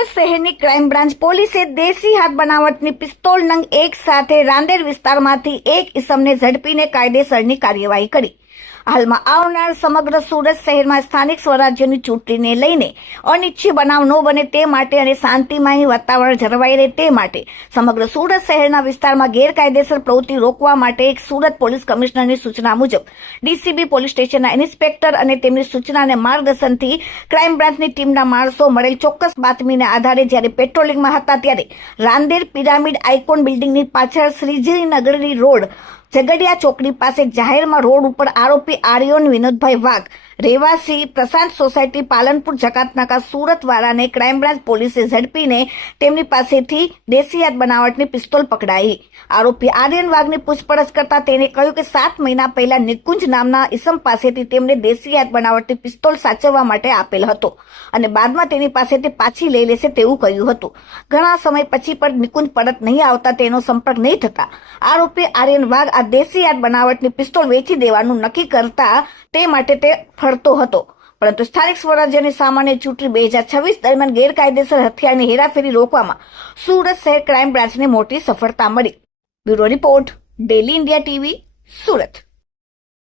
સુરત શહેરની crime branch પોલીસે દેશી હાથ બનાવટની પિસ્તોલ નંગ 1 સાથે રાંદેર વિસ્તારમાંથી એક ઇસમને ઝડપીને કાયદેસરની કાર્યવાહી કરી। હાલમાં આવનાર સમગ્ર સુરત શહેરમાં સ્થાનિક સ્વરાજ્યની ચૂંટણીને લઈને અનિચ્છનીય બનાવ ન બને તે માટે અને શાંતિમય વાતાવરણ જળવાઈ રહે તે માટે સમગ્ર સુરત શહેરના વિસ્તારમાં ગેરકાયદેસર પ્રવૃત્તિ રોકવા માટે એક સુરત પોલીસ કમિશનરની સૂચના મુજબ ડીસીબી પોલીસ સ્ટેશનના ઇન્સ્પેક્ટર અને તેમની સૂચનાને માર્ગદર્શનથી ક્રાઇમ બ્રાન્ચની ટીમના માણસો મળેલ ચોક્કસ બાતમીને આધારે જ્યારે પેટ્રોલિંગમાં હતા ત્યારે રાંદેર પિરામિડ આઇકોન બિલ્ડિંગની પાછળ શ્રીજીનગરની રોડ ઝઘડિયા ચોકડી પાસે જાહેરમાં રોડ ઉપર આરોપી આર્યન વિનોદભાઈ વાઘ રહેવાસી પ્રશાંત સોસાયટી પાલનપુર જકાતનાકા સુરત વાળાને ક્રાઇમ બ્રાન્ચ પોલીસે ઝડપીને તેમની પાસેથી દેશી હાથ બનાવટની પિસ્તોલ પકડાઈ। આરોપી આર્યન વાઘની પૂછપરછ કરતા તેને કહ્યું કે 7 મહિના પહેલા નિકુંજ નામના ઇસમ પાસેથી તેમને દેશી હાથ બનાવટની પિસ્તોલ સાચવવા માટે આપેલ હતો અને બાદમાં તેની પાસેથી પાછી લઈ લેશે તેવું કહ્યું હતું। ઘણા સમય પછી પણ નિકુંજ પરત નહીં આવતા તેનો સંપર્ક નહીં થતા આરોપી આર્યન વાઘ આ દેશી હાથ બનાવટની પિસ્તોલ વેચી દેવાનું નક્કી કરતા તે માટે તે ફરતો હતો, પરંતુ સ્થાનિક સ્વરાજ્યની સામાન્ય ચૂંટણી 2026 દરમિયાન ગેરકાયદેસર હથિયારની હેરાફેરી રોકવામાં સુરત શહેર ક્રાઇમ બ્રાન્ચને મોટી સફળતા મળી। Bureau report, daily India TV, Surat.